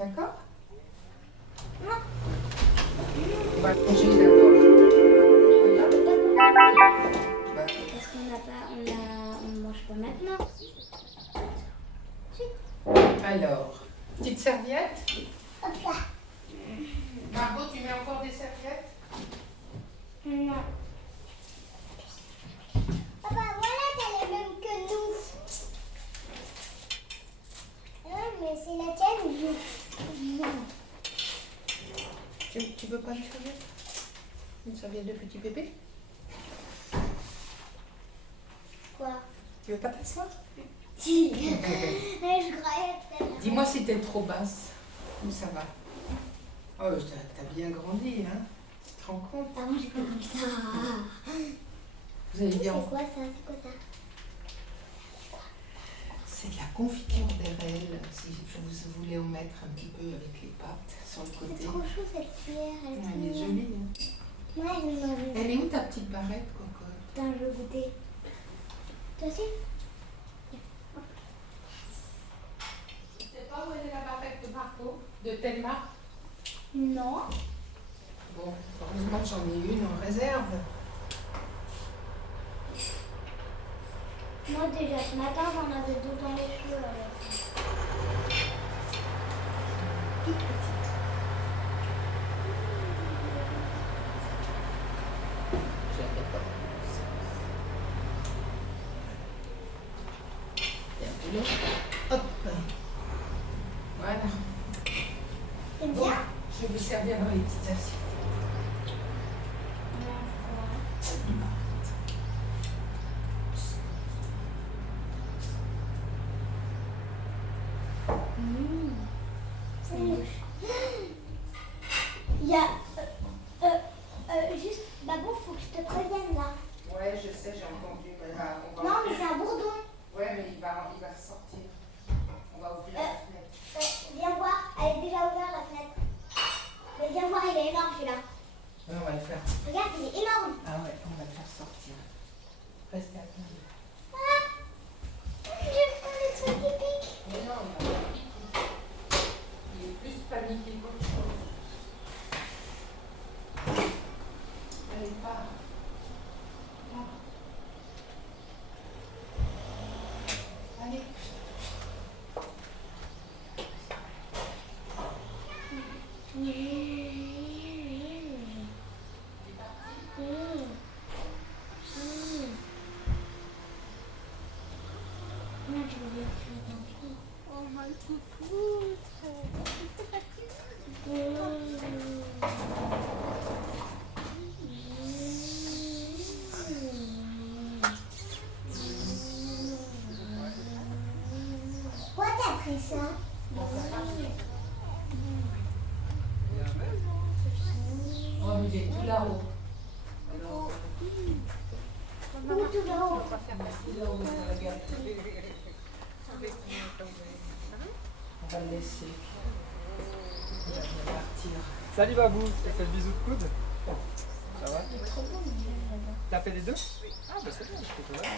D'accord? On va plonger d'abord. Parce qu'on n'a pas, on mange pas maintenant. Alors, petite serviette. Margot, tu mets encore des serviettes? Non. Papa, voilà, t'as les mêmes que nous. Mais c'est la tienne ou non? Tu veux pas une serviette? Une serviette de petit bébé? Quoi? Tu veux pas t'asseoir? Si. Je croyais que Dis-moi si t'es trop basse. Ou ça va? Oh, t'as bien grandi, hein? Tu te rends compte? Avant, j'étais comme ça. Vous allez C'est bien. quoi ça? C'est quoi ça? C'est de la confiture d'érel. Si vous voulez en mettre un petit peu avec les pâtes sur le C'est côté. trop chaud cette cuillère. Elle est, Elle est jolie. Hein? Ouais, je m'en veux. Elle est où ta petite barrette, cocotte? Putain, je veux goûter. Toi aussi? Tu sais pas où elle est la barrette de Margot? De telle marque? Non. Bon, heureusement que j'en ai une en réserve. Moi déjà ce matin j'en avais deux dans les cheveux. Alors. Toute petite. J'adore. Et un peu l'eau. Hop. Voilà. T'aimes Bon, bien? je vais vous servir dans les petites assiettes. C'est moche. Il y a juste, Babou, faut que je te prévienne là. Ouais, je sais, j'ai entendu. On va Non, mais c'est un bourdon. Ouais, mais il va sortir. On va ouvrir la fenêtre. Viens voir, elle est déjà ouverte la fenêtre. Mais viens voir, il est énorme celui-là. Ouais, on va le faire. Regarde, il est énorme. Ah ouais, on va le faire sortir. Restez à table. Ah, je vais prendre le truc qui pique. Mais non, il va pas piquer. Il est plus paniqué qu'autre chose. Allez, pars. Pars. Allez. Oh my coucou. Pourquoi t'as pris ça? Oh, mais il est tout là-haut. Alors, Où tout là-haut? on va faire tout là-haut dans la galerie. On va le laisser. Il va bien partir. Salut Babou, t'as fait le bisou de coude? Ça va? Il est trop beau, mon Dieu, là-bas. T'as fait les deux? Ah bah c'est bien, je peux te donner.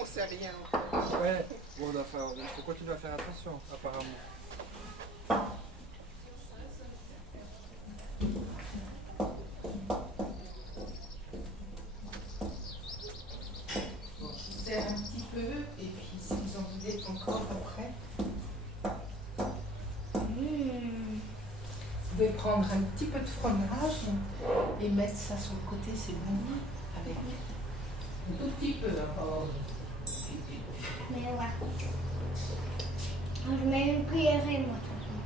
On sait rien. Ouais, bon, on doit faire, il faut continuer à faire attention, apparemment. Bon, je vous sers un petit peu et puis si vous en voulez encore après, vous pouvez prendre un petit peu de fromage et mettre ça sur le côté, c'est bon avec un tout petit peu. Oh. Mais ouais. Je mets une cuillerée, moi, de toute façon.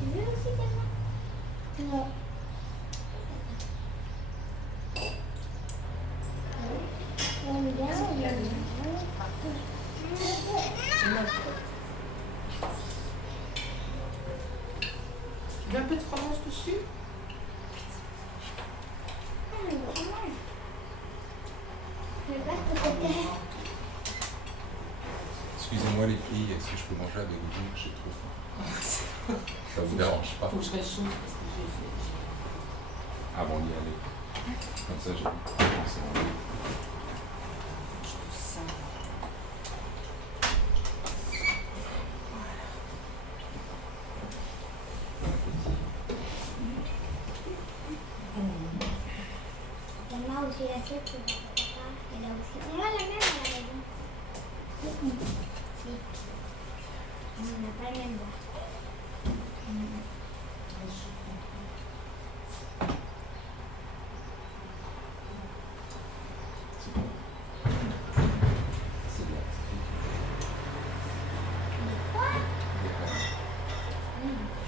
Tu veux aussi, quelqu'un? Non. On aime bien, on aime bien. Tu veux un peu de fromage dessus? Ah, le fromage. Je vais pas te côté. Excusez-moi les filles, est-ce que je peux manger avec vous? J'ai trop faim. Ça vous dérange pas? Faut que je réchauffe parce que j'ai fait. Avant d'y aller. Comme ça, j'ai commencé. l'assiette de papa. Et là aussi. On a la même à la maison. Si. On n'a pas le même bois. C'est bon. C'est bien. Quoi?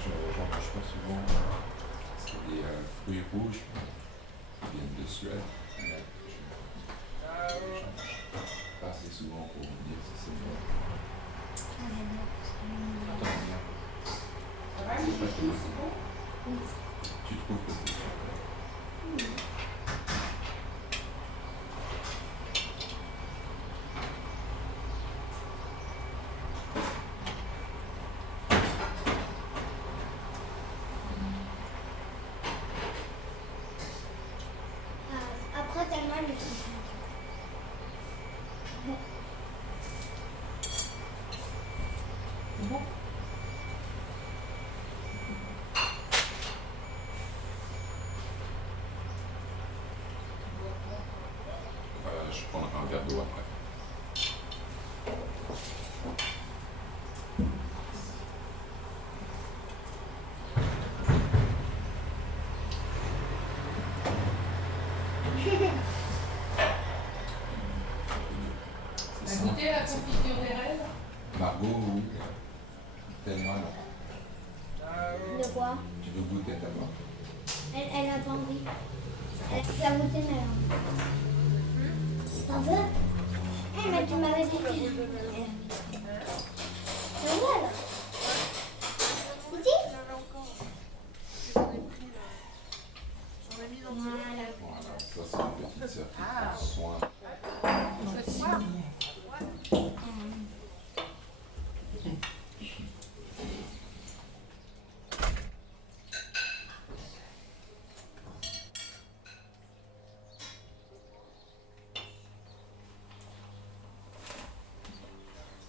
J'en mange pas souvent. C'est des fruits rouges qui viennent de Suède. Mais j'en mange pas assez souvent pour me dire si c'est bon. T'aimes bien? Ça va, les choux, c'est bon? Tu trouves que c'est super? Après, tellement le fils. C'est bon? Je prends un verre d'eau après. T'as goûté la confiture des rêves? Margot, oui. Tellement non. De quoi? Tu veux goûter d'abord? Elle a pas envie. Elle a goûté, mais elle a envie. T'en veux? Eh, mais tu m'avais dit que... T'en veux alors? Ici? Voilà. Voilà, ça c'est une petite sœur qui prend soin.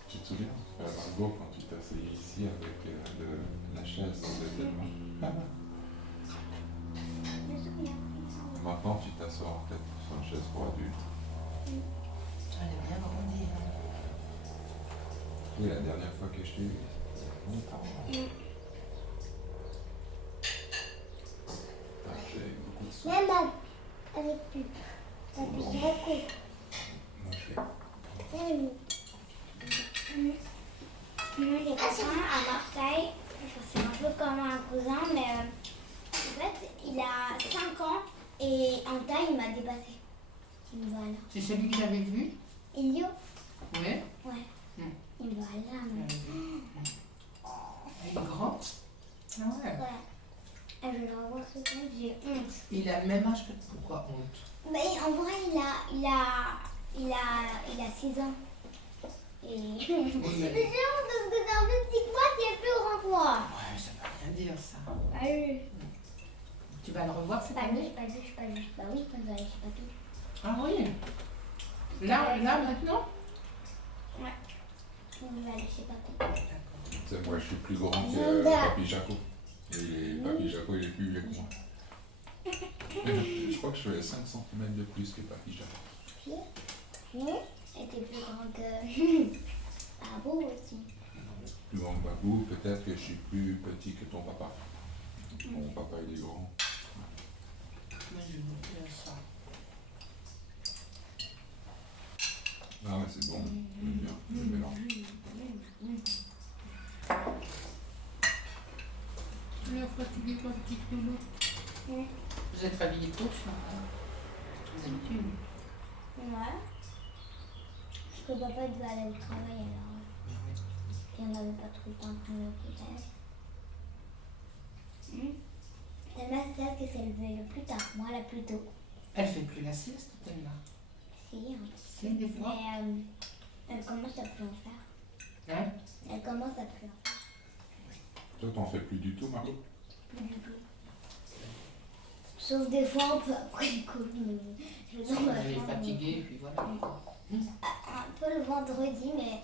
Tu te souviens, Margot, quand tu t'asseyais ici avec la chaise de tellement. Je me souviens. Maintenant, tu t'assois en fait sur une chaise pour adulte. Elle est bien grandi. Oui, la dernière fois que je t'ai vu, c'était longtemps. Ah, j'ai beaucoup de soin. Même avec plus. Ça pique beaucoup. Moi, je fais. Moi, j'ai quelqu'un à Marseille. Enfin, c'est un peu comme un cousin, mais en fait, il a 5 ans et en taille, il m'a dépassé. Voilà. C'est celui que j'avais vu? Elio? Oui. Ouais. Hmm. Voilà. Il est grand? Ah ouais. Ouais. Et je le revois souvent, j'ai honte. Il a le même âge que pourquoi honte? Mais en vrai, il a 6 ans. Et j'ai honte parce que c'est un petit moi qui est plus grand que moi. Ouais, ça veut rien dire ça. Ah oui. Tu vas le revoir cette Pas année? pas lu. Bah oui, quand je sais pas tout. Ah oui. Là maintenant? Ouais. Il va aller chez papy. Tu sais, moi, je suis plus grand que Linda. Papy Jaco. Et Papy Jaco, il est plus vieux que moi. Je crois que je fais 5 cm de plus que Papy Jaco. Non, elle était plus grand que Babou aussi. Plus grand que Babou, peut-être que je suis plus petit que ton papa. Mon papa, il est grand. Moi, je veux bien ça. Ah ouais, c'est bon. J'aime bien le mélange. La fatiguée, ma petite loulou. Vous êtes habillés tôt ce matin? D'habitude. Ouais. Parce que papa devait aller au travail alors. Et on n'avait pas trop le temps de prendre le petit-déj. Thelma, c'est elle qui s'est levée le plus tard, moi la plus tôt. Elle fait plus la sieste, Thelma. Si, hein. Si, des fois. Mais elle commence à plus en faire. Hein? Elle commence à plus en faire. Toi, t'en fais plus du tout, Margot? Plus du tout. Sauf des fois un peu après l'école, mais je vais dans ma Elle est chambre. fatiguée, puis voilà. Un peu le vendredi, mais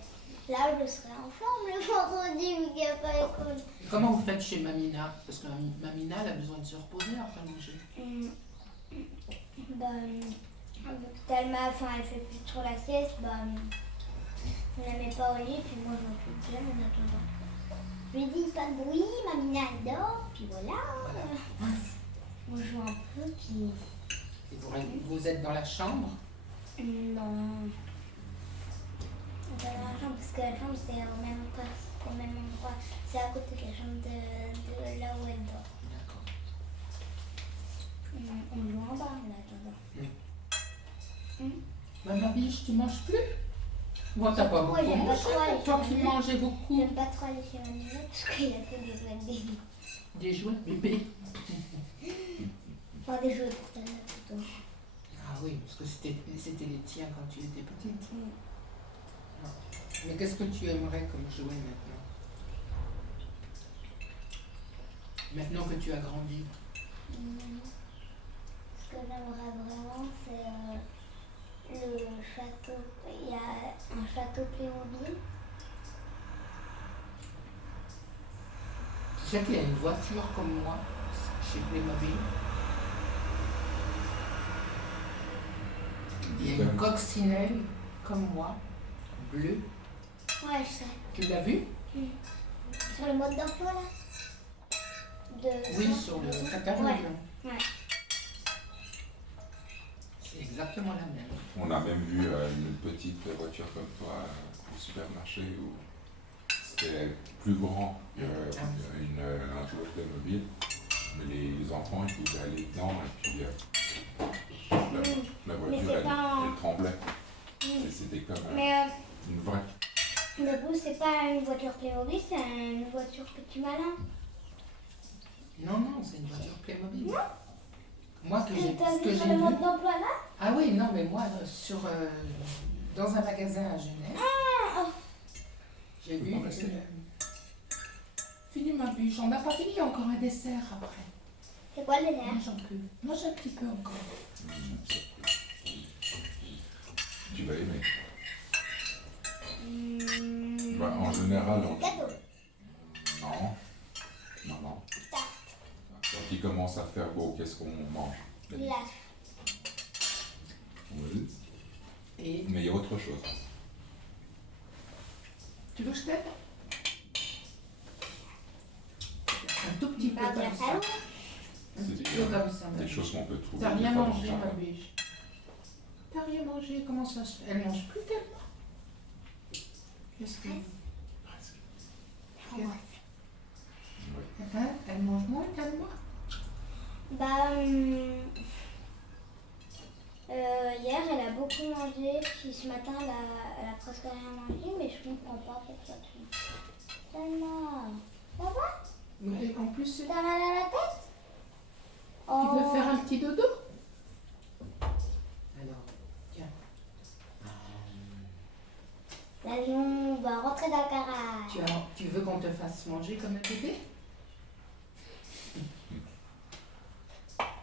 là je serai en forme le vendredi vu qu'il n'y a pas l'école. Comment vous faites chez Mamina? Parce que Mamina, elle a besoin de se reposer après manger. Ben, Thelma, enfin, elle fait plus trop la sieste, bah, on la met pas au lit, puis moi, je m'occupe d'elle en attendant. Je lui dis pas de bruit, Mamina elle dort, puis voilà. On joue un peu, puis... Et vous êtes dans la chambre? Non. On va dans la chambre, parce que la chambre, c'est au même endroit. C'est à côté de la chambre de là où elle dort. D'accord. On joue en bas en attendant. Maman biche, tu manges plus? Moi, t'as pas beaucoup Ouais, j'aime pas mangé, trop aller toi chez qui Mamina. mangeais beaucoup. J'aime pas trop aller chez Mamina parce qu'il y a que des jouets de bébé. Des jouets bébés. Enfin, des jouets pour Thelma plutôt. Ah oui, parce que c'était les tiens quand tu étais petite. Mais qu'est-ce que tu aimerais comme jouet maintenant? Maintenant que tu as grandi. Ce que j'aimerais vraiment, c'est le château. Il y a un château Playmobil. Tu sais qu'il y a une voiture comme moi chez Playmobil. Il y a une coccinelle comme moi, bleue. Ouais, je sais. Tu l'as vue? Sur le mode d'emploi là. Oui, sur le catalogue. Ouais. C'est exactement la même. On a même vu une petite voiture comme toi au supermarché où c'était plus grand qu'un jouet Playmobil. Mais les enfants ils pouvaient aller dedans et puis la voiture elle tremblait. Et c'était comme une vraie. Mais vous, c'est pas une voiture Playmobil, c'est une voiture Petit Malin. Non, c'est une voiture Playmobil. Non. Moi, T'as vu j'ai sur le mode vu. d'emploi là? Ah oui, non, mais moi, dans un magasin à Genève, j'ai vu. Fini ma bûche, on n'a pas fini encore un dessert après. C'est quoi le dessert? Mange un petit peu encore. Tu vas aimer. Bah, en général, Gâteau. Non. Quand il commence à faire beau, qu'est-ce qu'on mange? Glace. Oui. Et Mais il y a autre chose. tu veux que je t'aide? Un tout petit peu Bah, de comme la ça. salade. Un petit C'est peu comme ça. ma des biche. choses qu'on peut trouver. T'as rien des fois dans le mangé, ma jardin. biche. T'as rien mangé, comment ça se fait? Elle mange plus tellement. Qu'est-ce que... Presque. Framboise. Oui. Hein? Elle mange moins qu'elle moi? Bah, hier, elle a beaucoup mangé, puis ce matin, elle a presque rien mangé, mais je comprends pas pourquoi tu... Thelma, ça va? Mais en plus, c'est... T'as mal à la tête? Tu veux faire un petit dodo? Alors, tiens. L'avion va rentrer dans le garage. Tu veux qu'on te fasse manger comme un bébé?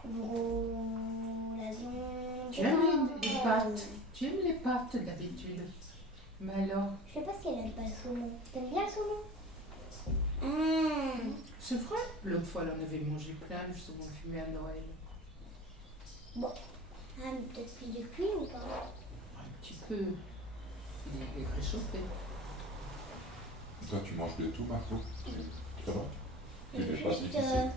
Gros, l'avion... Tu aimes les pâtes? Tu aimes les pâtes d'habitude? Mais alors? Je sais pas si elle aime pas le saumon. T'aimes bien le saumon? C'est vrai? L'autre fois, elle en avait mangé plein, le saumon fumé à Noël. Bon. Ah, mais peut-être plus de cuit ou pas? Un petit peu. Il est réchauffé. Toi, tu manges de tout, Marco? Ça va? Et C'est des pâtes juste difficiles.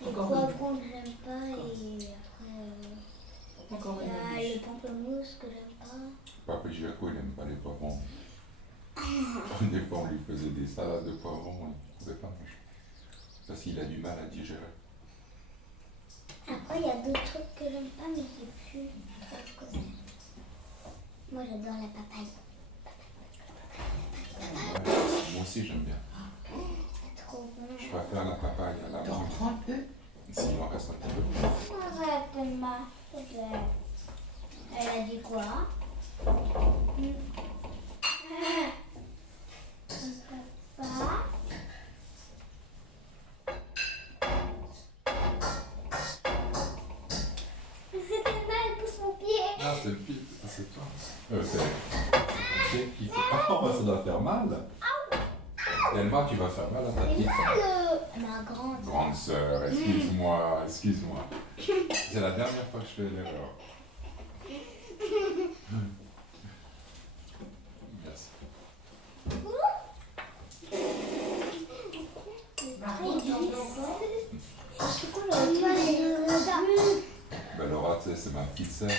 les Encore poivrons que j'aime pas et après Encore il y une a biche. le pamplemousse que j'aime pas. Papa Jaco, il n'aime pas les poivrons. Des fois, on lui faisait des salades de poivrons, il ne pouvait pas manger. Parce qu'il a du mal à digérer. Après il y a d'autres trucs que j'aime pas mais c'est plus trop que ça. Moi j'adore la papaye. Ouais, moi aussi, j'aime bien. C'est trop bon. Je préfère la papaye à la T'en mangue. prends un peu? S'il en reste un petit peu. Arrête Thelma. Elle a dit quoi? Papa. C'est Thelma, elle pousse mon pied. Ah, c'est le pied, c'est toi. C'est le pied qui fait. Oh, ça doit faire mal. Tellement tu vas faire mal à ta petite sœur. Ma grande. Grande sœur, excuse-moi. C'est la dernière fois que je fais l'erreur. Ben Laura, tu sais, c'est ma petite sœur,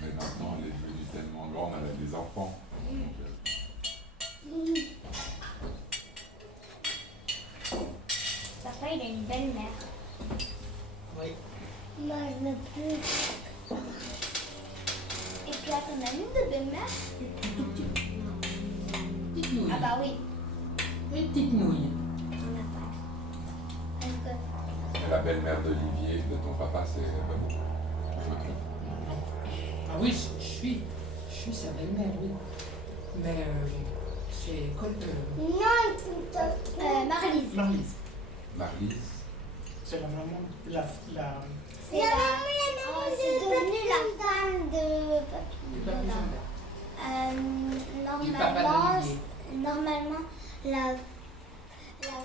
mais maintenant elle est devenue tellement grande, elle a des enfants. Donc, Papa, il a une belle-mère. Oui. Moi, je veux plus. Et puis, t'en as une de belle-mère? Petite nouille. Ah bah oui, Une petite nouille. on n'a pas. Parce que et la belle-mère d'Olivier, de ton papa, c'est Babou. Je me trompe. Ah oui, je suis sa belle-mère, oui. Mais c'est Marlise. Marlise. Marlise. C'est la maman, la C'est c'est devenu la femme de du papy Jean-Bert. Du papa d'Olivier. Normalement, la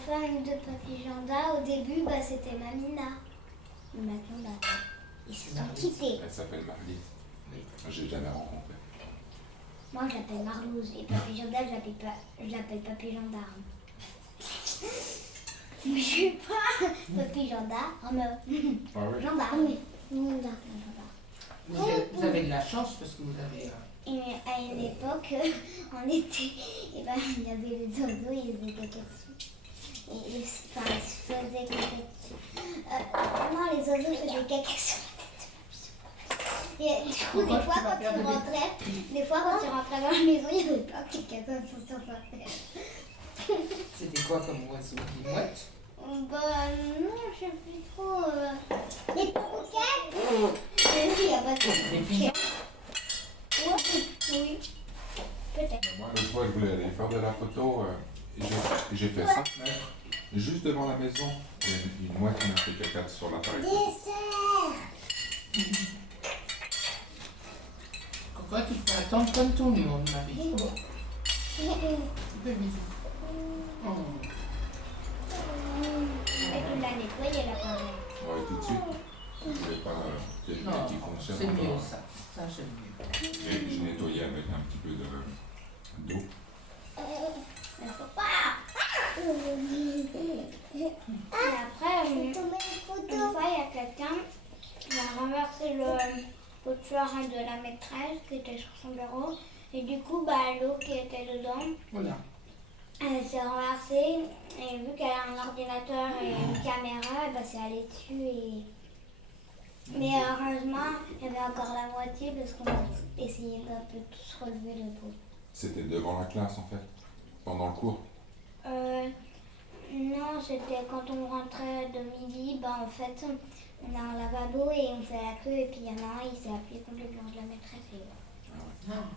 femme de Papy Janda, au début, bah, c'était Mamina. Mais maintenant, bah, ils se sont Marlise. quittés. Elle s'appelle Marlise. Oui. Je l'ai jamais rencontrée. Moi, je l'appelle Marlouse. Et Papy Janda, je l'appelle Papy Gendarme. Mais je suis pas Papy Gendarme. Ah oui? Gendarme. Vous avez de la chance parce que vous avez... Et à une époque, en été, et ben, il y avait les oiseaux, ils faisaient caca dessus. Et ils se faisaient caca dessus. Non, les oiseaux faisaient caca sur la tête. Et du coup, des fois, quand tu rentrais dans la maison, il y avait plein de caca sur sa tête. C'était quoi comme oiseau? Des mouettes? Bah non, je sais plus trop. Les pourquettes. Mais oui, il n'y a pas de Des pigeons? pourquettes. Oui, peut-être. Moi, l'autre fois, je voulais aller faire de la photo et j'ai fait 5 mètres. Juste devant la maison, il y a une mouette qui m'a fait caca sur l'appareil. Pourquoi tu peux attendre comme tout le monde, Marie? Tu peux bisous. Oh. Et tu l'as nettoyé l'appareil. Ouais, tout de suite. Je voulais pas quelqu'un Non, qui fonctionne c'est mieux encore. ça. Ça, j'aime mieux. Je nettoyais avec un petit peu d'eau. Mais faut pas. Et après, une fois, il y a quelqu'un qui a renversé le couture de la maîtresse qui était sur son bureau. Et du coup, bah, l'eau qui était dedans, Voilà. elle s'est renversée. Et vu qu'elle a un ordinateur et une caméra, bah, c'est allé dessus. Mais heureusement, il y avait encore la moitié parce qu'on a essayé d'un peu tous relever le pot. C'était devant la classe en fait, pendant le cours. Non, c'était quand on rentrait de midi, bah en fait, on a un lavabo et on fait la queue et puis il y en a un, il s'est appuyé contre le bureau de la maîtresse et voilà. Ah.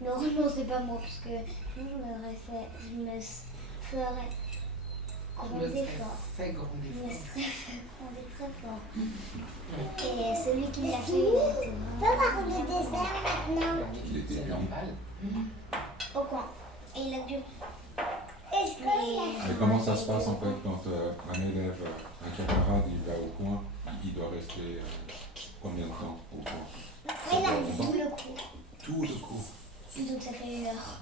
Mais heureusement, c'est pas moi parce que je me ferais gronder fort. Fait gronder Je me fort. serais fait gronder très fort. Et celui qui l'a fait, il était vraiment... le dessert maintenant. Il était C'est puni. normal. Au coin. Et il a dû... Mais comment ça se passe en fait quand un élève, un camarade, il va au coin, il doit rester combien de temps au coin? Il a tout le cours. Tout le cours. Donc ça fait 1 heure.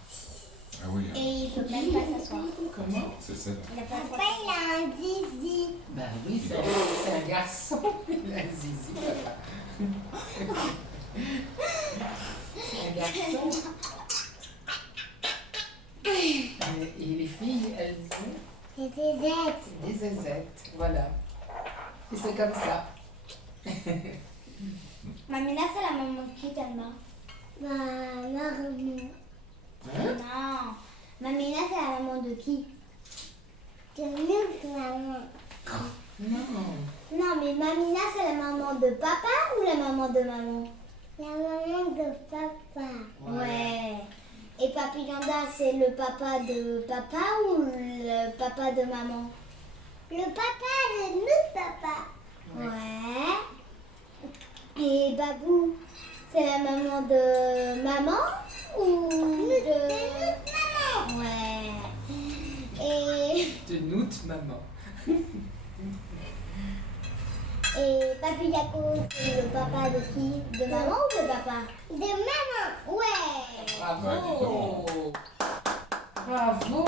Ah oui, Et il peut même pas s'asseoir. Comment? c'est ça. Il a pas le droit. Papa, il a un zizi. Ben oui, c'est un garçon. Il a un zizi, papa. C'est un garçon. Et les filles, elles ont C'est des zézettes. des zézettes. Voilà. Et c'est comme ça. Mamina, c'est la maman de qui, Thelma? Maman. Hein? Non. Mamina, c'est la maman de qui? De nous, maman. Non. Non, mais Mamina, c'est la maman de papa ou la maman de maman? La maman de papa. Ouais. Et Papy Ganda, c'est le papa de papa ou le papa de maman? Le papa de notre papa. Ouais. Et Babou, c'est la maman de maman ou de notre maman? Ouais. De notre maman. Et Papy Yako, c'est le papa de qui? De maman ou de papa? De maman, ouais. Bravo. Bravo.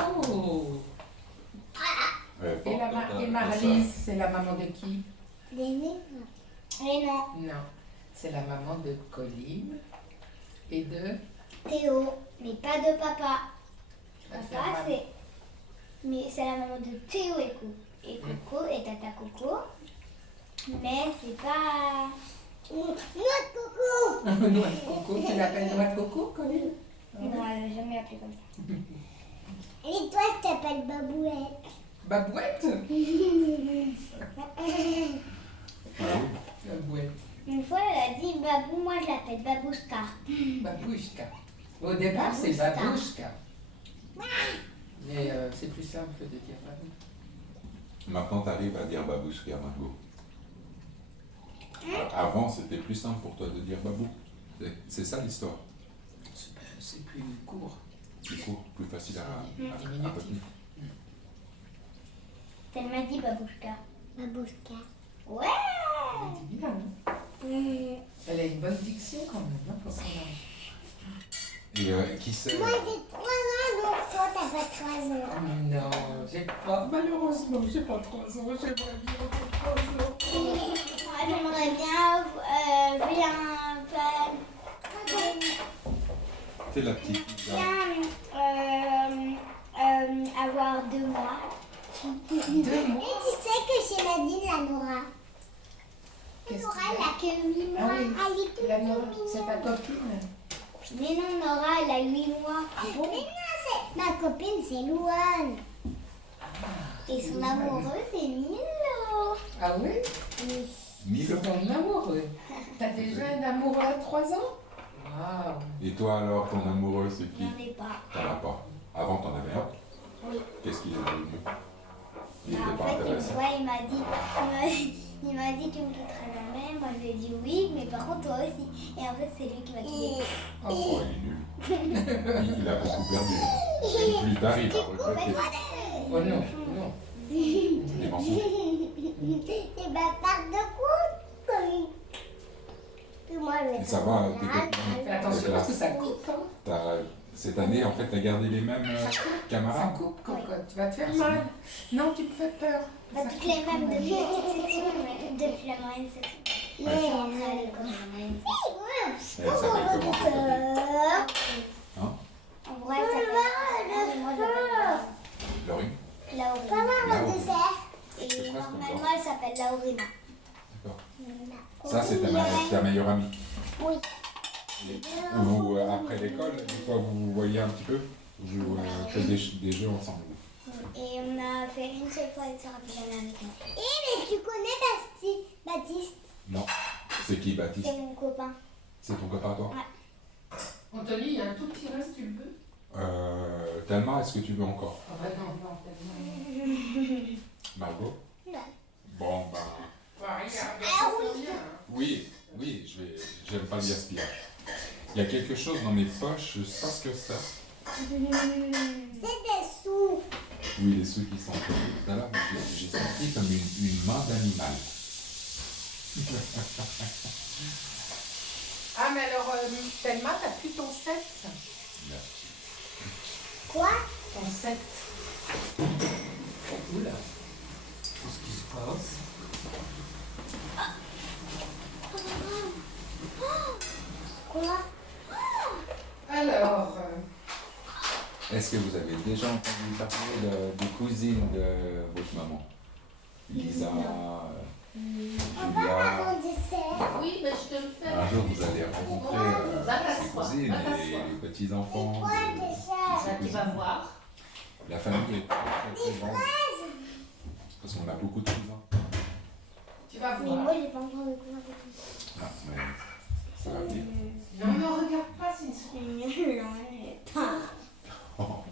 Et Marlise, c'est la maman de qui? D'aîné. Et non. Non, c'est la maman de Colline et de... Théo, mais pas de papa. la Papa, maman. c'est. Mais c'est la maman de Théo et Coco. Et Coco et Tata Coco. Mais c'est pas. Noix de coco! Noix de coco, tu l'appelles noix de coco, Colline? Non, elle n'a jamais appelé comme ça. Et toi, je t'appelle Babouette. Babouette? Ah oui. Babouette. Une fois, elle a dit Babou, moi je l'appelle Babouska. Babouchka. Au départ, c'est Babouchka. Mais c'est plus simple de dire Babou. Maintenant, tu arrives à dire Babouchka, Margot. Avant, c'était plus simple pour toi de dire Babou. C'est ça l'histoire. C'est plus court. Plus court, plus facile à Diminutif. retenir. Elle m'a dit Babouchka. Babouchka. Ouais! Elle dit bien, hein. Elle a une bonne diction quand même, hein, pour son âge. Et qui c'est Moi j'ai 3 ans, donc toi t'as pas 3 ans. Oh, non, j'ai pas, malheureusement, j'ai pas 3 ans, j'aimerais bien avoir 3 ans. Moi j'aimerais bien C'est la petite. avoir 2 mois. 2 mois? Et tu sais que chez Nadine, la Nora, Qu'est-ce Nora qu'il elle a que 8 mois. Ah oui, Elle est toute La Nora, c'est ta mignonne. copine? Mais non, Nora, elle a 8 mois. Ah bon? Mais non, c'est ma copine, c'est Louane. Et son Louane. amoureux, c'est Milo. Ah oui? Oui. Milo. C'est ton amoureux. T'as déjà un amoureux à 3 ans? Waouh! Et toi alors, ton amoureux, c'est qui? J'en ai pas. T'en as pas. Avant, t'en avais un. Oui. Qu'est-ce qu'il est devenu? Il En n'était pas fait, une intéressant. fois, il m'a dit tu me quitterais jamais. Moi, je lui ai dit oui, mais par contre, toi aussi. Et en fait, c'est lui qui m'a quitté. Oh, il est nul. Il a beaucoup perdu. Et plus tard, il va regretter. Oh non, non. Des mensonges. Et bah, part de quoi? Puis moi, je vais Et ça va, tes copines? Fais attention parce que ça coupe, hein. Cette année, en fait, t'as gardé les mêmes Ça camarades? coupe, cocotte. Tu vas te faire mal. Non, tu me fais peur. Pas Ça toutes les coupe. mêmes depuis la petite section, mais depuis la moyenne section. Mais après, à l'école, la moyenne section. Elle s'appelle comment ta copine? Hein? En vrai, ça s'appelle moi, je l'appelle Laurie? Laurina. Laurina. Et C'est presque normalement, encore. elle s'appelle Laurina. D'accord. Ça, c'est ta meilleure amie. Oui. Vous, après l'école, une fois vous vous voyez un petit peu, vous faites des jeux ensemble. Et on a fait une seule fois une soirée pyjama avec moi. Mais tu connais Baptiste? Non. C'est qui, Baptiste? C'est mon copain. C'est ton copain, toi? Anthony, il y a un tout petit reste, tu le veux? Tellement, est-ce que tu veux encore? Ah bah non, non, tellement. Margot? Non. Bon, ben. Bah, regarde, Ah ça oui. fait bien, hein. Oui, j'aime pas le gaspillage. Il y a quelque chose dans mes poches, je sais pas ce que c'est. C'est des sous. Oui, les sous qui sont tombés. Tout à l'heure, j'ai senti comme une main d'animal. Ah, mais alors, Thelma, t'as plus ton 7? Quoi? Ton 7. Oula. Qu'est-ce qui se passe? Quoi? Alors, Est-ce que vous avez déjà entendu parler des cousines de votre maman? Lisa, Julia. oui, mais je te le fais. Un jour, vous allez rencontrer Va ses t'asseoir, cousines va t'asseoir. et les petits-enfants. Quoi de déjà? ses Là, tu vas cousines. voir. La famille est très grande. Parce qu'on a beaucoup de cousins. Tu vas Mais voir. moi, j'ai pas encore de cousins. Ah, mais ça va venir. Non, ne regarde pas, c'est une souris. Pas.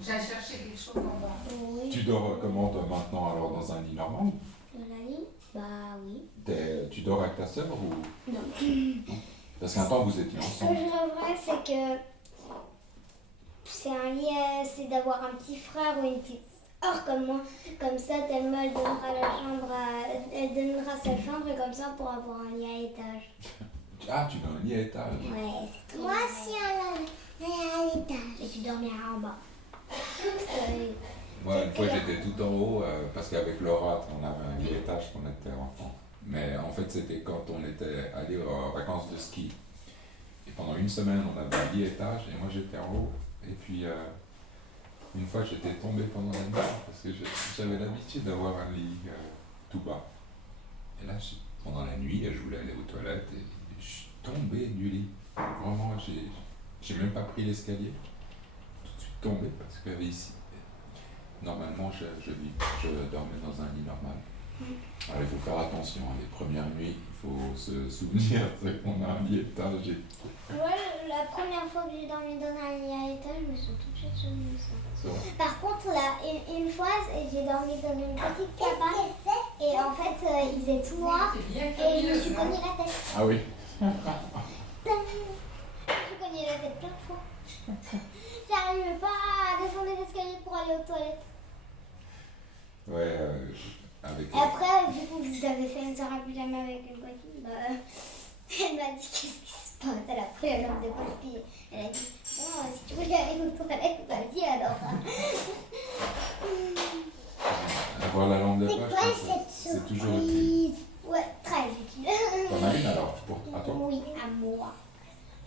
J'ai cherché quelque chose en bas. Oui. Tu dors comment toi maintenant alors dans un lit normal? Dans la lit? Bah oui. Tu dors avec ta sœur ou? Non. Parce qu'un temps vous étiez Ce que ensemble. je rêverais, c'est que c'est un lit, c'est d'avoir un petit frère ou une petite sœur comme moi. Comme ça, Thelma, elle donnera la chambre elle donnera sa chambre et comme ça, pour avoir un lit à étage. Ah, tu veux un lit à étage. Ouais, c'est trop. Moi aussi, à l'étage. Et tu dormiras en bas. Moi, une fois, j'étais tout en haut parce qu'avec Laura, on avait un vieil étage quand on était enfant. Mais en fait, c'était quand on était allé aux vacances de ski. Et pendant une semaine, on avait un vieil étage et moi, j'étais en haut. Et puis, une fois, j'étais tombé pendant la nuit parce que j'avais l'habitude d'avoir un lit tout bas. Et là, pendant la nuit, je voulais aller aux toilettes et je suis tombé du lit. Vraiment, j'ai même pas pris l'escalier. Tout de suite tombé parce qu'il y avait ici. Normalement, je dormais dans un lit normal. Alors, il faut faire attention. Les premières nuits, il faut se souvenir qu'on a un lit étage. Moi, la première fois que j'ai dormi dans un lit à étage, je me suis tout de suite souvenu de ça. Par contre, là, une fois, j'ai dormi dans une petite cabane et en fait, il faisait tout noir et je me suis cogné la tête. Ah oui. Je me suis cogné la tête plein de fois. J'arrivais pas à descendre les escaliers pour aller aux toilettes. Ouais, avec. Et après, vu que vous avez fait une soirée à pyjama avec une copine, bah, elle m'a dit qu'est-ce qui se passe. Elle a pris la lampe de poche, puis elle a dit bon, si tu veux aller aux toilettes, vas-y alors. Avoir la lampe de C'est poche, quoi c'est toujours utile. Ouais, très utile. T'en as une alors à toi? Oui, à moi.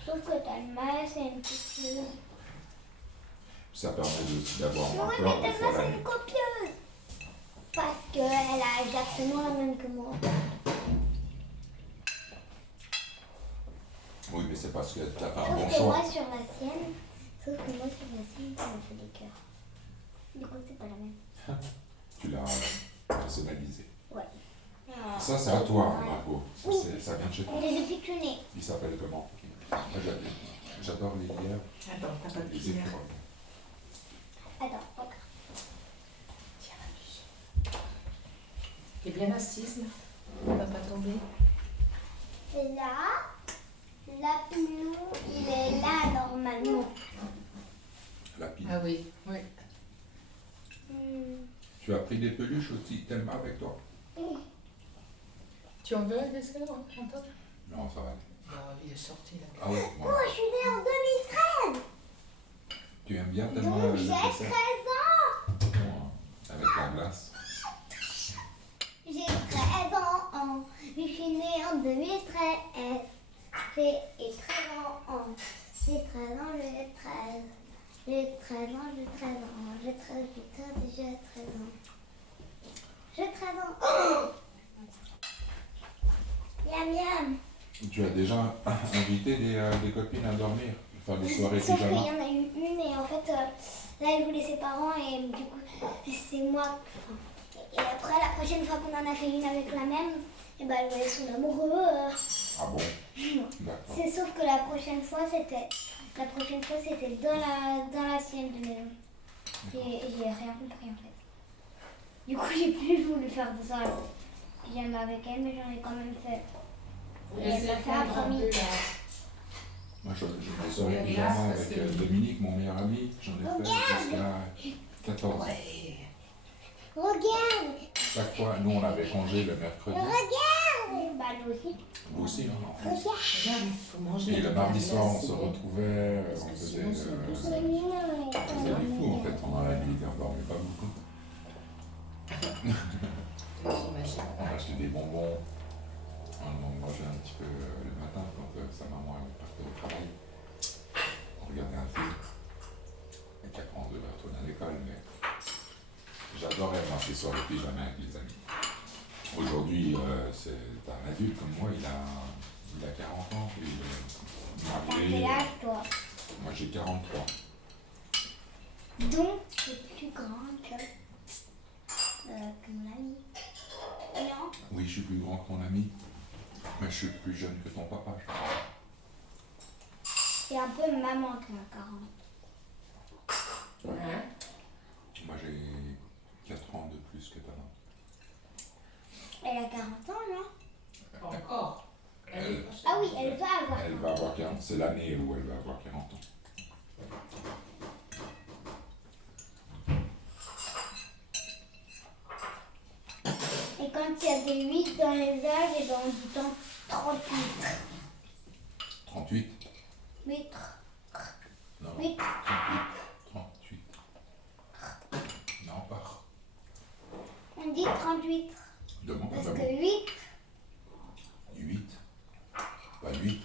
Sauf que Talma, c'est une petite chose. Ça permet aussi d'avoir Oui, encore mais des fois Talma, la c'est nuit. une copieuse. Parce qu'elle a exactement la même que moi. Oui, mais c'est parce que t'as pas un Sauf bon que choix. moi, sur la sienne, ça me fait des cœurs. Du coup, c'est pas la même. Tu l'as personnalisé. Ouais. Ça, c'est à toi, Margot. Ça vient de chez toi. Elle est depuis que je suis née. Il s'appelle comment? Moi, j'adore les lierres, Attends, t'as pas de les cuillère. écureuils. Attends, hop. Tiens, la biche. T'es bien assise là? On va pas tomber. Et là, Lapinou, il est là normalement. La pile. Ah oui, oui. Tu as pris des peluches aussi, t'aimes avec toi? Tu en veux un dessin, Antoine? Non, ça va. Non, il est sorti là. Ah oui, Oh, moi. je suis née en 2013. Tu aimes bien tellement Donc le j'ai 13 dessert? ans. Ouais, avec la glace. J'ai 13 ans. Je suis née en 2013. J'ai 13 ans. J'ai 13 ans, j'ai 13. J'ai 13 ans, j'ai 13 ans. J'ai 13, j'ai 13 ans. J'ai 13 ans. Oh, miam miam. Tu as déjà invité des copines à dormir, faire des soirées Sauf qu'il y pyjama? en a eu une et en fait, là, elle voulait ses parents et du coup, c'est moi. Et après, la prochaine fois qu'on en a fait une avec la même, et ben, elle voulait son amoureux. Ah bon? D'accord. C'est sauf que la prochaine fois, c'était dans la sienne de maison. Et j'ai rien compris en fait. Du coup, j'ai plus voulu faire de ça. Pyjama avec elle, mais j'en ai quand même fait. Et elle m'a fait un promis. Moi, j'ai des soirées pyjama avec Dominique, mon meilleur ami. J'en ai fait jusqu'à 14 ans. Ouais. Regarde! Chaque fois, nous, on avait congé le mercredi. Regarde! Bah, nous aussi. Vous aussi, non? En plus. Regarde! Regarde, il faut manger. Et le de la mardi soir, on glace, se c'est- retrouvait, Parce on que faisait, sinon, c'est on douce. faisait du fou en fait pendant la nuit, on dormait pas beaucoup. J'imagine. On achetait des bonbons, on mangeait un petit peu le matin quand sa maman elle partait au travail. On regardait un film. Et puis après on devait retourner à l'école, mais j'adorais moi ces soirées pyjama avec les amis. Aujourd'hui, c'est un adulte comme moi, il a 40 ans, il est T'as marié. quel âge, toi? Moi j'ai 43. Donc, c'est plus grand que mon ami. Non? Oui, je suis plus grand que ton ami, mais je suis plus jeune que ton papa, je crois. C'est un peu maman qui a 40. Hein? Moi j'ai 4 ans de plus que ta maman. Elle a 40 ans, non? Pas encore. Elle- Ah oui, elle va avoir. Elle va avoir 40, c'est l'année où elle va avoir 40 ans. Et quand il y a des 8 dans les âges, et ben on dit donc 38. 38? 8. Non. 8. 38. Non, dit 38. Demande. Parce Ah bah que bon. 8. 8. Pas 8.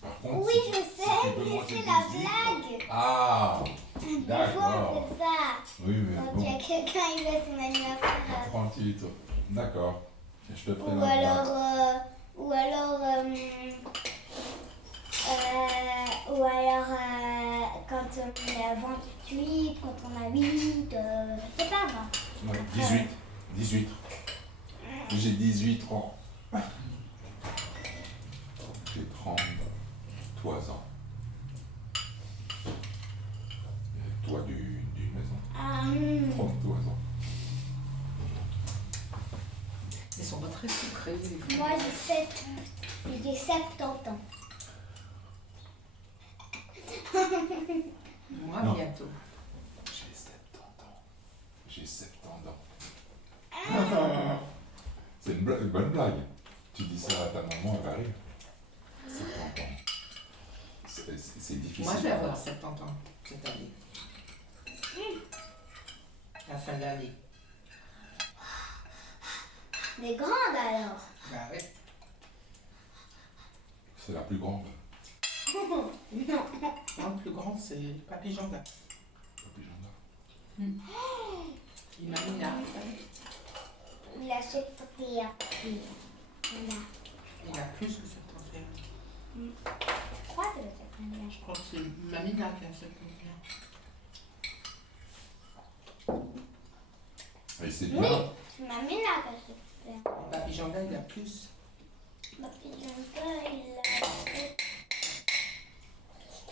Par contre, Oui, si je tu- si sais, tu veux mais manger c'est la 18, blague. Ah, Des fois, d'accord. on fait ça. Oui, mais Quand il y a bon. quelqu'un, il va son anniversaire. 38. D'accord. Et je te ferai Ou la blague. alors, quand on est à 28, quand on a 8, je sais pas moi. Ouais, 18. 18. J'ai 18 ans. J'ai 33 ans. Et toi d'une maison. Ah, 33 ans. Ils sont pas très sucrés, les fruits. moi j'ai 70 ans. Moi, Non. bientôt. J'ai 70 ans. J'ai 70 ans. C'est une bonne blague. Tu dis ça à ta maman, elle va rire. 70 ans. C'est difficile. Moi, je vais avoir 70 ans cette année. À la fin de l'année. Mais grande alors. Bah oui. C'est la plus grande. Non. Non, le plus grand, c'est Papy Janda. Papy Janda. Il m'a mis là. Il a 71. Voilà. Il a plus que 71. Je crois que c'est 71. Je crois que c'est Mamina qui a 71. Et c'est Oui, bien. c'est ma mine là qui a 71. Papy Janda, il a plus. Ma fille Janta, il a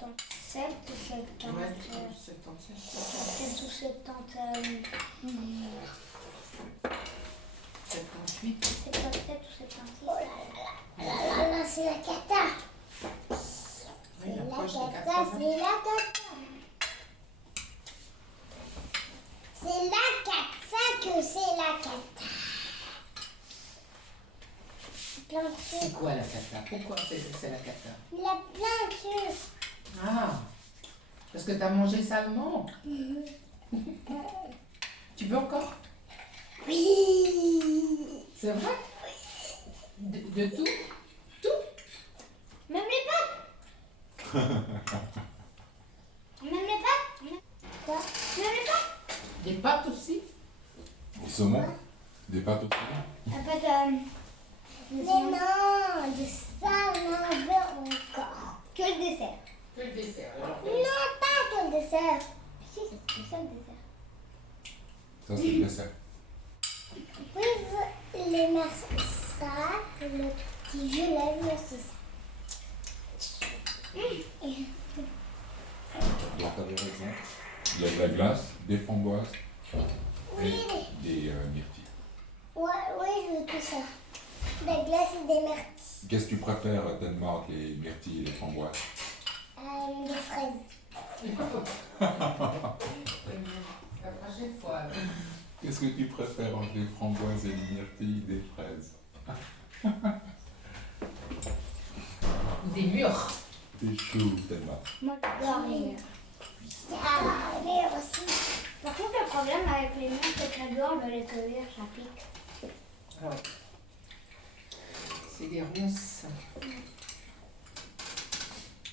77 ou 70. Ouais, 77. 77 ou 70. 78. 77 ou 76. Oh là là, c'est la cata. Oui, C'est il la approche des cata, 80. c'est la cata. C'est la cata que c'est la cata. Plein de C'est sucre. quoi la cata? Pourquoi c'est la cata? Il a plein de sucre. Ah, parce que t'as mangé salement. Tu veux encore? Oui. C'est vrai? De tout? Même les pâtes. Même les pâtes. Quoi? Même les pâtes. Des pâtes aussi? Au saumon. Des pâtes au saumon. La pâte mais non, de ça, on en veut encore. Que le dessert. Que le dessert. Non, pas que le dessert. Si, c'est ça le dessert. Ça, c'est le dessert. Oui, les merci ça, le petit jeu, la vie, c'est ça. Donc, t'avais raison. Il y a de la glace, des framboises Oui, et des myrtilles. ouais, oui, je veux tout ça. La glace et des myrtilles. Qu'est-ce que tu préfères, Danemark, les myrtilles et les framboises? Des fraises. La prochaine fois. Qu'est-ce que tu préfères entre les framboises et les myrtilles et des fraises? Des mûres. T'es chou, Danemark. Moi, j'adore les murs. Ah, les murs aussi. Par contre, le problème avec les murs, c'est que j'adore le cueillir, ça pique. Ah ouais. C'est des ronces.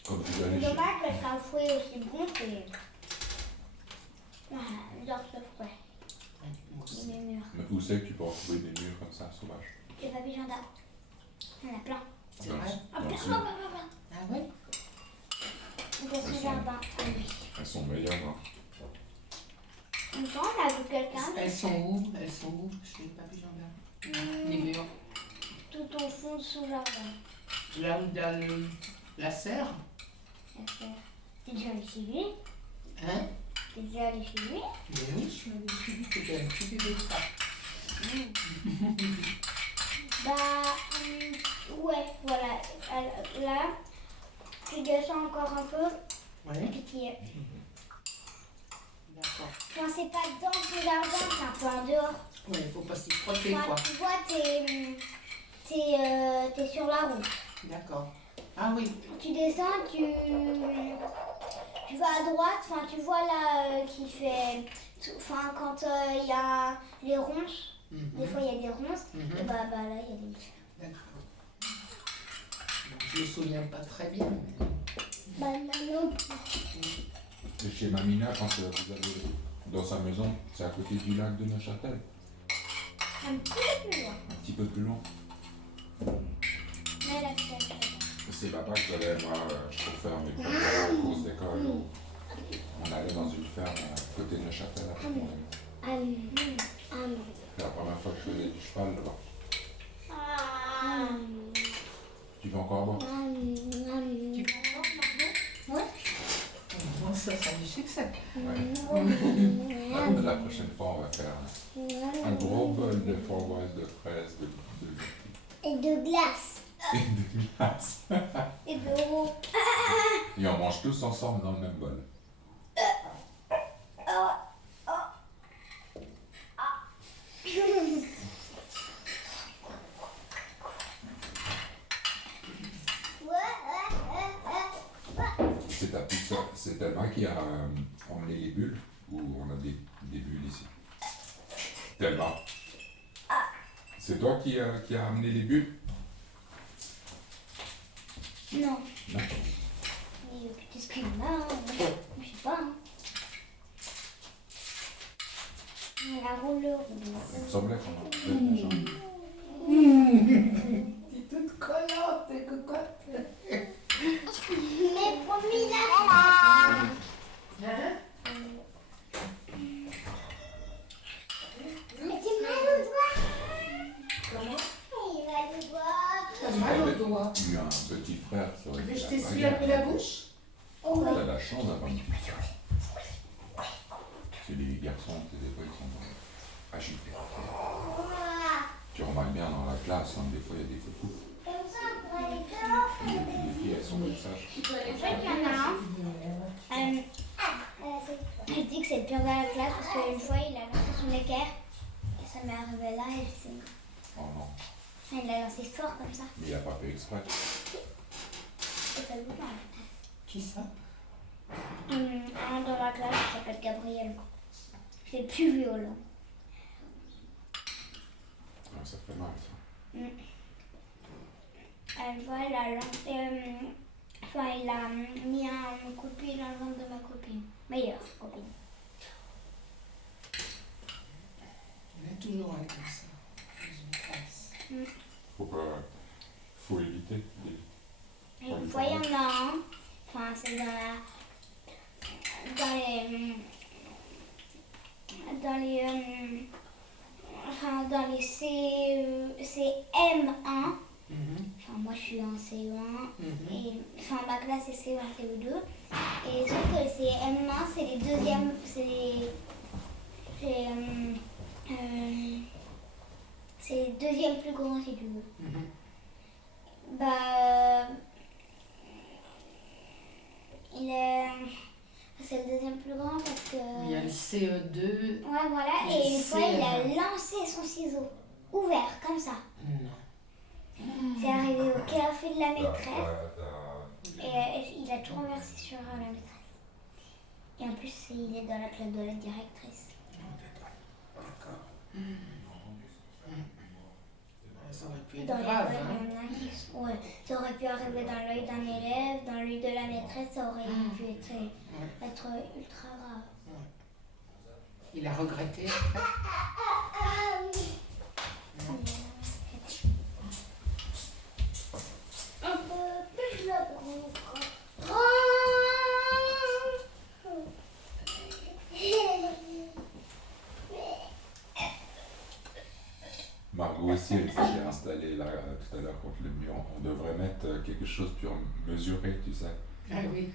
Comme tu vas C'est aller chez... dommage parce qu'un fruit aussi bon, c'est. Ah, j'adore ce fruit. Ouais, moi aussi. Les murs. Mais où c'est que tu peux retrouver des murs comme ça, sauvages? Les papilles gendarmes. Il y en a plein. C'est vrai? Ah, Dans plein, le plein, sud. plein, plein. Ah ouais? Dans ce jardin. Ah oui. Elles sont meilleures, hein. Une fois, on a vu quelqu'un Elles sont où? Elles sont où chez les papy gendarmes? Les murs. tout au fond de ce jardin. Là où il y a la serre? T'es déjà allé chez lui? Hein? T'es déjà allé chez lui? Mais oui, je suis allée chez lui. C'était un petit bébé de ça. Ouais, voilà. Là, tu descends encore un peu Ouais. et puis tu y es. D'accord. Enfin, c'est pas dans ce jardin, c'est un peu en dehors. Ouais, il faut pas s'y frotter, Enfin, quoi. tu vois, t'es sur la route. D'accord. Ah oui. Tu descends, tu vas à droite, enfin tu vois là qui fait, enfin quand il y a les ronces, Des fois, il y a des ronces. Et bah là, il y a des bouches. D'accord. Bon, je me souviens pas très bien. Bah non. Et chez Mamina, quand vous allez dans sa maison, c'est à côté du lac de Neuchâtel. Un petit peu plus loin. Un petit peu plus loin. Mais là, c'est C'est là-bas que j'allais moi pour faire mes premières courses d'école. On allait dans une ferme à côté de Neuchâtel avec mon ami. C'est la première fois que je faisais du cheval là-bas. Tu veux encore boire? Tu veux encore, Margot? Ouais. Bon, ça a du succès. Ouais. La prochaine fois, on va faire un gros bol de framboises, de fraises, Et de glace. et de glace. Et de roux. Et on mange tous ensemble dans le même bol. C'est Thelma qui a emmené les bulles, ou on a des bulles ici. Thelma. C'est toi qui a amené les bulles? Non. Non. Mais qu'est-ce qu'il y en a? Je sais pas. La rouleur. Il me semblait qu'on a fait une jambe. T'es toute collante, t'es cocotte. Mais promis là. Hein? Mais t'es mal au doigt. Comment? Il va le doigt. T'as mal au doigt. Il y a un petit frère sur Tu veux les que je t'essuie un peu la bouche? T'as la chance d'avoir un petit frère. C'est les garçons, des fois, ils sont agités. Tu remarques bien dans la classe, hein, des fois, il y a des photos. Comme ça, pour aller dehors. Les filles, elles sont comme ça. En fait, il y en a un. Je dis que c'est le pire de la classe parce qu'une fois, il a lancé son équerre. Et ça m'est arrivé là et c'est. Oh non, Il l'a lancé fort comme ça. mais il n'a pas fait exprès. Et ça vous parle. Qui ça? Un dans la classe qui s'appelle Gabriel. C'est le plus violent. Ouais, ça fait mal, ça. Une fois, il a lancé. Il a mis un coup de pied dans le ventre de ma copine. Meilleure copine. Il y en a toujours un comme ça, dans une classe. Faut éviter. Et une fois, il y en a un. Enfin, c'est dans les CM1. Enfin, moi je suis en CE1 et enfin ma classe c'est CE1, CE2 et sauf que les CM1 c'est les deuxièmes, c'est les deuxièmes plus grands si tu veux. Bah c'est le deuxième plus grand parce que Il y a le CE2. ouais voilà et et une fois il a CM1. lancé son ciseau ouvert comme ça. Non. C'est arrivé au café de la maîtresse et il a tout renversé sur la maîtresse. Et en plus, il est dans la classe de la directrice. D'accord. Ça aurait pu être Dans grave, l'école, hein? il y en a qui sont- ouais, ça aurait pu arriver dans l'œil d'un élève, dans l'œil de la maîtresse, ça aurait pu être ultra grave. Il a regretté après? Un peu plus là pour nous. Margot aussi, elle s'est installée là tout à l'heure contre le mur. On devrait mettre quelque chose pour mesurer, tu sais. Ah oui.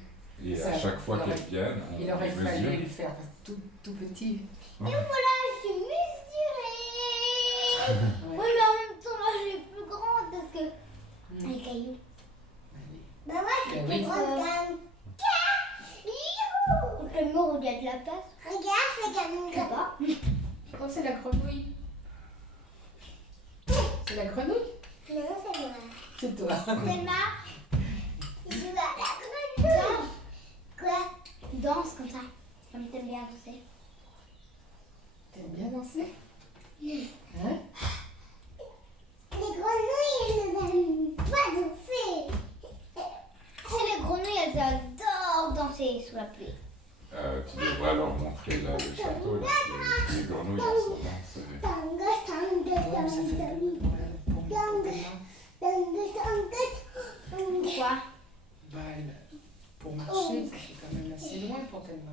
Et Ça, à chaque fois il aurait- qu'elles viennent, on Il aurait les fallu mesure. le faire tout petit. Et voilà, je suis mesurée. Oui, mais en même temps, moi, je suis plus grande parce que les cailloux. Bah ouais, je suis Ben plus oui. grande qu'un caillou. Le mur où il y a de la place. Regarde, là-bas. Oh, c'est la grenouille. C'est la grenouille? Non, c'est moi. C'est toi. C'est ma. Tu vas la grenouille. Quoi? Danse comme ça. Comme t'aimes bien danser. T'aimes bien danser? Hein? vois plus. Tu devrais leur montrer là, le château, là, les grenouilles en ce moment. Ouais, ça fait pour Thelma. Pourquoi? Bah, pour marcher, ça fait quand même assez loin pour Thelma.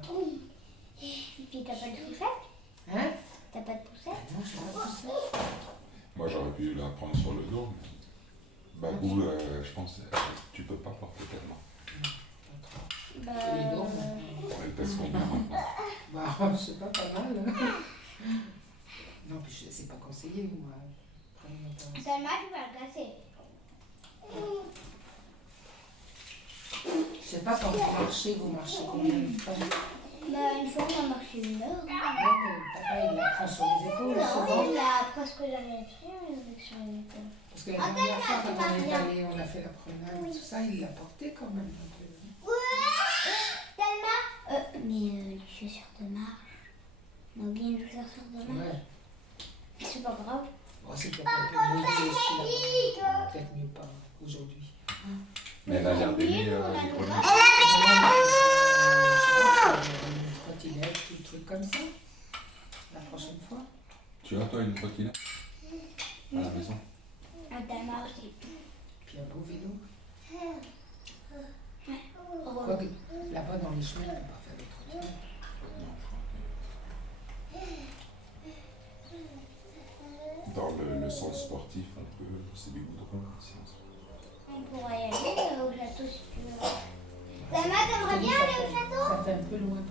Et puis t'as pas de poussette? Hein? T'as pas de poussette? Ah non, je vais pas pousser. Moi, j'aurais pu la prendre sur le dos, mais Babou, je pense, tu peux pas porter tellement. Les dos, Elle pèse combien maintenant? bah, c'est pas mal. Hein? Non, puis c'est pas conseillé, moi. Thelma, tu vas le casser. Je sais pas, quand vous marchez combien de temps? Bah, une fois on a marché 1 heure. Ouais, mais papa, il la prend sur les épaules souvent. Il a presque jamais pris sur les épaules. Parce que la dernière fois, quand on est allé, on a fait la promenade, tout ça, il l'a porté quand même. Thelma, mais les chaussures de marche. On a oublié les chaussures de marche. Ouais. C'est pas grave. Bon, c'est peut-être un peu mieux aussi, là. Peut-être mieux pas aujourd'hui. Mais elle a l'air d'aimer les grenouilles. Une trottinette, des trucs comme ça. La prochaine fois. Tu as toi une trottinette à la maison? Thelma aussi. Puis un beau vélo. Ouais. Quoique, là-bas, dans les chemins, on ne peut pas faire de trottinette. Non, je crois que dans le sens sportif, on peut, c'est des goudrons ici. On pourrait y aller au château si tu veux. Thelma, t'aimerais bien aller au château? Ça fait un peu loin.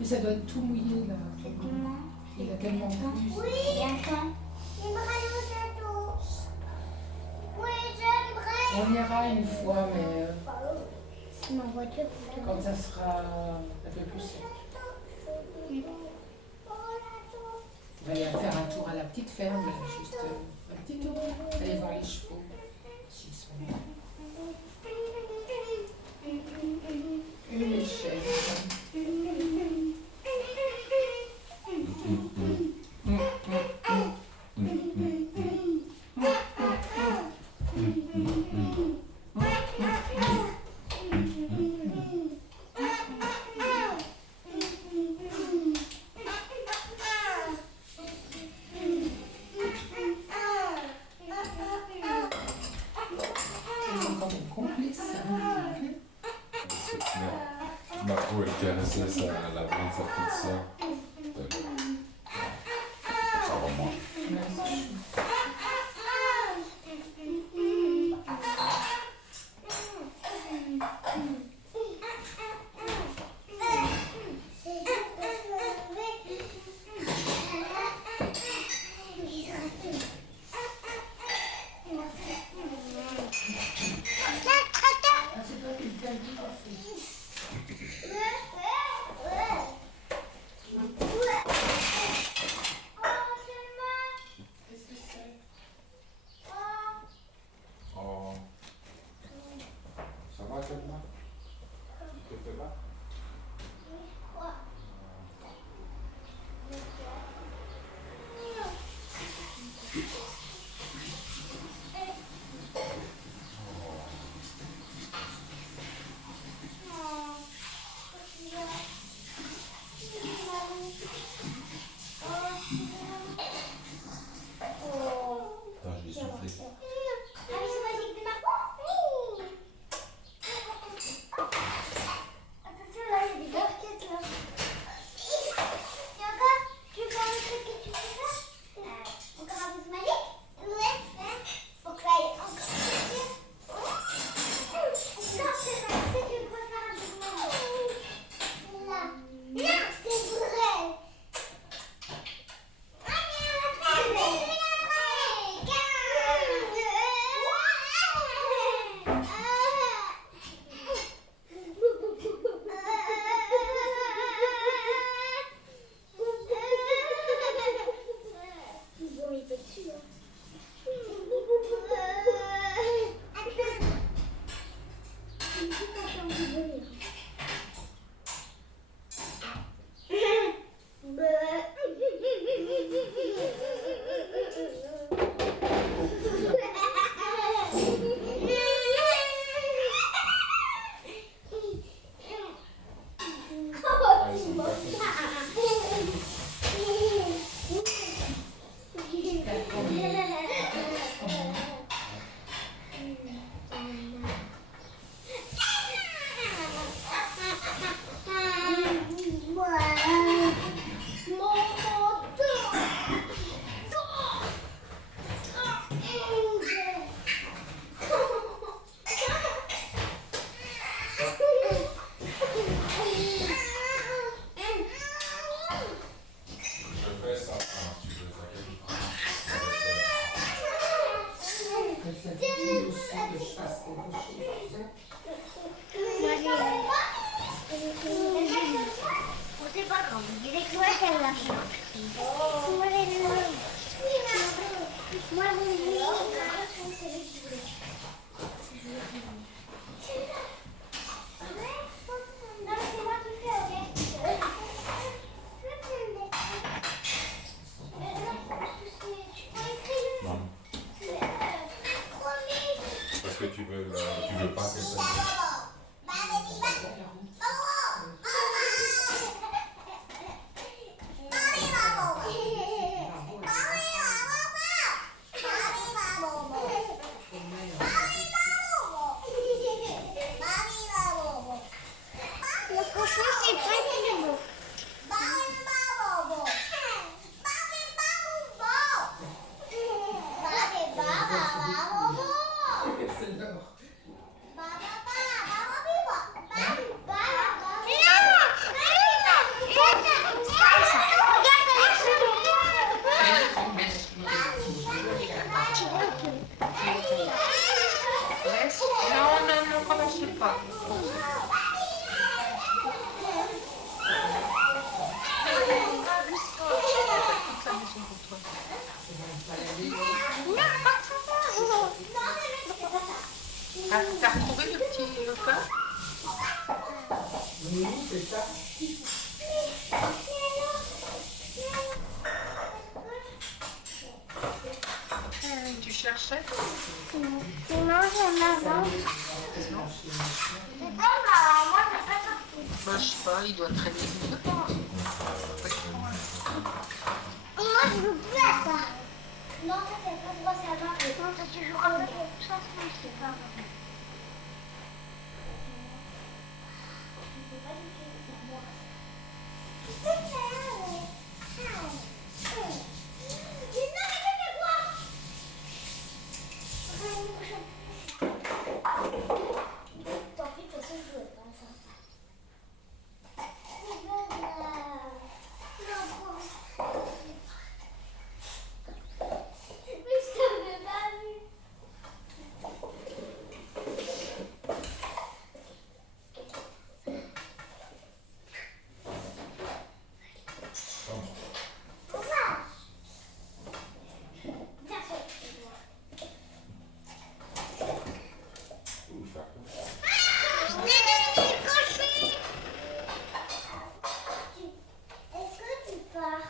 Mais ça doit être tout mouillé, là. C'est comment? Il y a tellement plus. Bientôt. J'aimerais aller au château. Oui, j'aimerais. On ira une fois, mais C'est ma voiture plutôt. quand ça sera un peu plus sec. On va aller faire un tour à la petite ferme, là, juste un petit tour. Aller voir les chevaux. S'ils sont là. Et les chèvres. Ils sont quand même complices. Ma peau, elle caressait la main de sa petite sœur. Ça va moins. Oh. Ça va, Thelma? Tu te fais mal? Attends, je vais souffler. Ça dit aussi que je fasse quelque chose, tu sais. C'est pas grave, il est toi qu'elle l'a fait. Moi, Parce que tu veux pas que ça. Franchement, c'est pas très beau. C'est l'heure. Non, commencez pas. T'as retrouvé le petit coin? Oui, c'est ça. Tu cherchais? Non, j'en avance. Non. C'est pas grave, moi, je pas sorti. Bah, je sais pas, il doit traîner quelque part. Moi, je joue plus à ça. Non, ça, c'est pas droit, c'est à main. Non, ça, tu joues à ça, c'est pas grave. Tant pis, de toute façon, je jouais pas à ça. C'est pas grave. Mais je t'avais pas vu. Bien sûr, c'est moi. Ou faire quoi? Est-ce que tu pars?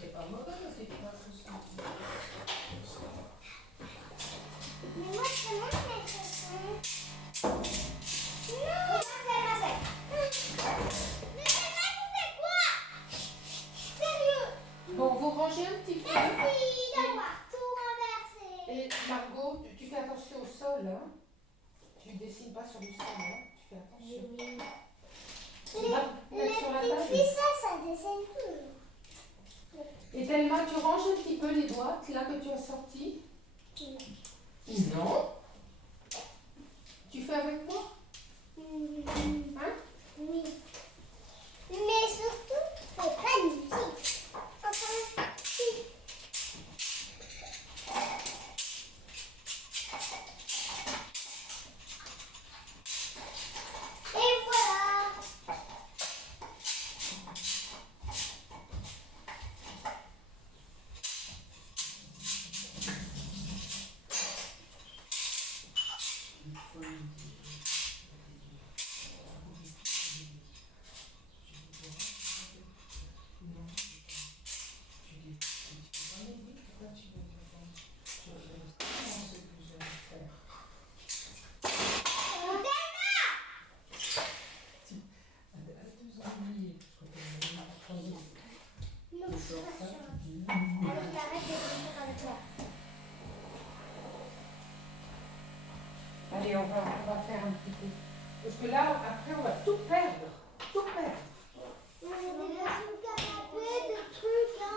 C'est pas mauvais, c'est pas tout Mais moi, je peux mettre mes chaussons. Non, c'est pas ça. Mais là, tu fais quoi? Sérieux? Bon, vous rangez un petit peu. Merci d'avoir tout renversé. Et Margot, tu fais attention au sol, hein. Tu dessines pas sur le sol, hein. Tu fais attention. Oui. Tu vas mettre sur la Les table. petites ficelles, ça dessine tout. Et Thelma, tu ranges un petit peu les boîtes là que tu as sorties? Non. Tu fais avec moi? Hein? Oui. Mais surtout, c'est magnifique. Enfin, si. Et voilà. Non, je suis pas sûre. Alors, t'arrêtes de faire avec toi. Allez, on va faire un petit peu. Parce que là, après, on va tout perdre. Tout perdre. Moi, j'ai déjà sous le canapé, des trucs, là.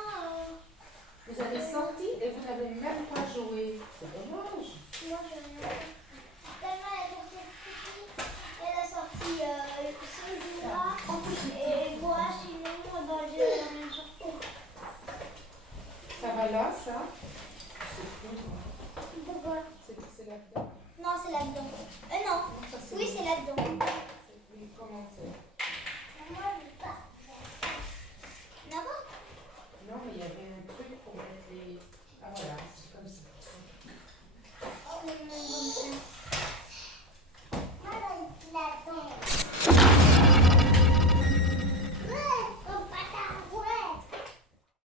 Vous avez sorti et vous n'avez n'avez même pas joué. C'est dommage. Moi, je n'ai rien. Tellement elle est sortie, elle a sorti ce jour-là. Et moi, sinon, ben, j'ai rien sorti. Ça va là, ça? C'est cool. Pourquoi? C'est là-dedans. Non, c'est là-dedans. Non. Non, ça, c'est Oui, c'est là-dedans. Oui, comment c'est? Moi, je veux pas. Là-bas? Non, mais il y avait un truc pour mettre les... Ah voilà,